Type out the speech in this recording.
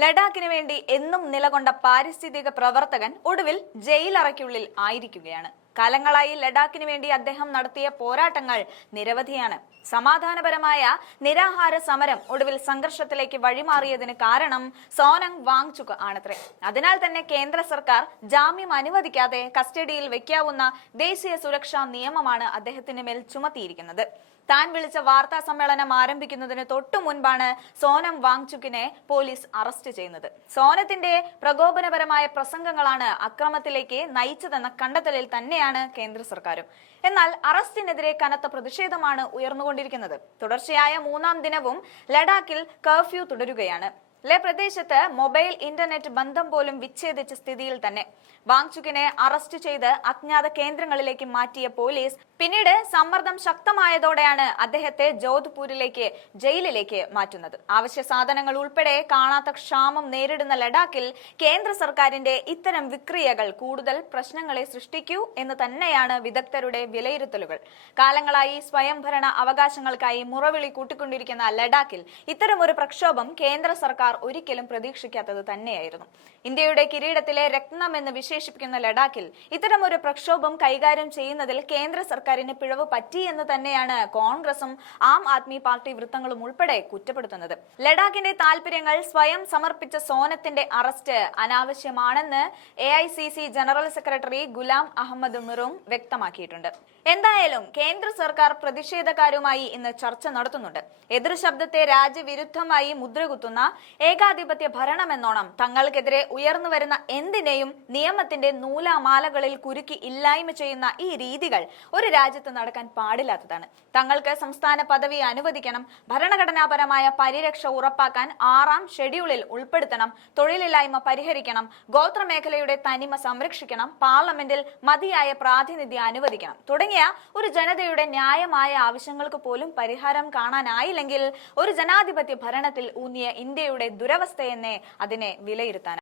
ലഡാക്കിന് വേണ്ടി എന്നും നിലകൊണ്ട പാരിസ്ഥിതിക പ്രവർത്തകൻ ഒടുവിൽ ജയിലറയ്ക്കുള്ളിൽ ആയിരിക്കുകയാണ്. കാലങ്ങളായി ലഡാക്കിന് വേണ്ടി അദ്ദേഹം നടത്തിയ പോരാട്ടങ്ങൾ നിരവധിയാണ്. സമാധാനപരമായ നിരാഹാര സമരം ഒടുവിൽ സംഘർഷത്തിലേക്ക് വഴിമാറിയതിന് കാരണം സോനങ് വാങ്ചുക് ആണത്രേ. അതിനാൽ തന്നെ കേന്ദ്ര സർക്കാർ ജാമ്യം അനുവദിക്കാതെ കസ്റ്റഡിയിൽ വെക്കാവുന്ന ദേശീയ സുരക്ഷാ നിയമമാണ് അദ്ദേഹത്തിന് മേൽ ചുമത്തിയിരിക്കുന്നത്. താൻ വിളിച്ച വാർത്താ സമ്മേളനം ആരംഭിക്കുന്നതിന് തൊട്ടു മുൻപാണ് സോനം വാങ്ചുക്കിനെ പോലീസ് അറസ്റ്റ് ചെയ്യുന്നത്. സോനത്തിന്റെ പ്രകോപനപരമായ പ്രസംഗങ്ങളാണ് അക്രമത്തിലേക്ക് നയിച്ചതെന്ന കണ്ടെത്തലിൽ തന്നെയാണ് കേന്ദ്ര സർക്കാരും. എന്നാൽ അറസ്റ്റിനെതിരെ കനത്ത പ്രതിഷേധമാണ് ഉയർന്നുകൊണ്ടിരിക്കുന്നത്. തുടർച്ചയായ മൂന്നാം ദിനവും ലഡാക്കിൽ കർഫ്യൂ തുടരുകയാണ്. ലേ പ്രദേശത്ത് മൊബൈൽ ഇന്റർനെറ്റ് ബന്ധം പോലും വിച്ഛേദിച്ച സ്ഥിതിയിൽ തന്നെ വാങ്ചുക്കിനെ അറസ്റ്റ് ചെയ്ത് അജ്ഞാത കേന്ദ്രങ്ങളിലേക്ക് മാറ്റിയ പോലീസ് പിന്നീട് സമ്മർദ്ദം ശക്തമായതോടെയാണ് അദ്ദേഹത്തെ ജോധ്പൂരിലേക്ക് ജയിലിലേക്ക് മാറ്റുന്നത്. അവശ്യ സാധനങ്ങൾ ഉൾപ്പെടെ കാണാത്ത ക്ഷാമം നേരിടുന്ന ലഡാക്കിൽ കേന്ദ്ര സർക്കാരിന്റെ ഇത്തരം വിക്രിയകൾ കൂടുതൽ പ്രശ്നങ്ങളെ സൃഷ്ടിക്കൂ എന്ന് തന്നെയാണ് വിദഗ്ധരുടെ വിലയിരുത്തലുകൾ. കാലങ്ങളായി സ്വയംഭരണ അവകാശങ്ങൾക്കായി മുറവിളി കൂട്ടിക്കൊണ്ടിരിക്കുന്ന ലഡാക്കിൽ ഇത്തരമൊരു പ്രക്ഷോഭം കേന്ദ്ര സർക്കാർ ഒരിക്കലും പ്രതീക്ഷിക്കാത്തത് തന്നെയായിരുന്നു. ഇന്ത്യയുടെ കിരീടത്തിലെ രത്നം എന്ന് വിശേഷിപ്പിക്കുന്ന ലഡാക്കിൽ ഇത്തരമൊരു പ്രക്ഷോഭം കൈകാര്യം ചെയ്യുന്നതിൽ കേന്ദ്ര സർക്കാരിന് പിഴവ് പറ്റി എന്ന് തന്നെയാണ് കോൺഗ്രസും ആം ആദ്മി പാർട്ടി വൃത്തങ്ങളും ഉൾപ്പെടെ കുറ്റപ്പെടുത്തുന്നത്. ലഡാക്കിന്റെ താൽപര്യങ്ങൾ സ്വയം സമർപ്പിച്ച സോനത്തിന്റെ അറസ്റ്റ് അനാവശ്യമാണെന്ന് AICC general secretary Ghulam Ahmad മിറും വ്യക്തമാക്കിയിട്ടുണ്ട്. എന്തായാലും കേന്ദ്ര സർക്കാർ പ്രതിഷേധക്കാരുമായി ഇന്ന് ചർച്ച നടത്തുന്നുണ്ട്. എതിർശബ്ദത്തെ രാജ്യവിരുദ്ധമായി മുദ്രകുത്തുന്ന ഏകാധിപത്യ ഭരണമെന്നോണം തങ്ങൾക്കെതിരെ ഉയർന്നു വരുന്ന എന്തിനേയും നിയമത്തിന്റെ നൂലാമാലകളിൽ കുരുക്കി ഇല്ലായ്മ ചെയ്യുന്ന ഈ രീതികൾ ഒരു രാജ്യത്ത് നടക്കാൻ പാടില്ലാത്തതാണ്. തങ്ങൾക്ക് സംസ്ഥാന പദവി അനുവദിക്കണം, ഭരണഘടനാപരമായ പരിരക്ഷ ഉറപ്പാക്കാൻ 6ാം ഷെഡ്യൂളിൽ ഉൾപ്പെടുത്തണം, തൊഴിലില്ലായ്മ പരിഹരിക്കണം, ഗോത്രമേഖലയുടെ തനിമ സംരക്ഷിക്കണം, പാർലമെന്റിൽ മതിയായ പ്രാതിനിധ്യം അനുവദിക്കണം തുടങ്ങിയ ഒരു ജനതയുടെ ന്യായമായ ആവശ്യങ്ങൾക്ക് പോലും പരിഹാരം കാണാനായില്ലെങ്കിൽ ഒരു ജനാധിപത്യ ഭരണത്തിൽ ഊന്നിയ ഇന്ത്യയുടെ ദുരവസ്ഥയെന്നേ അതിനെ വിലയിരുത്താൻ.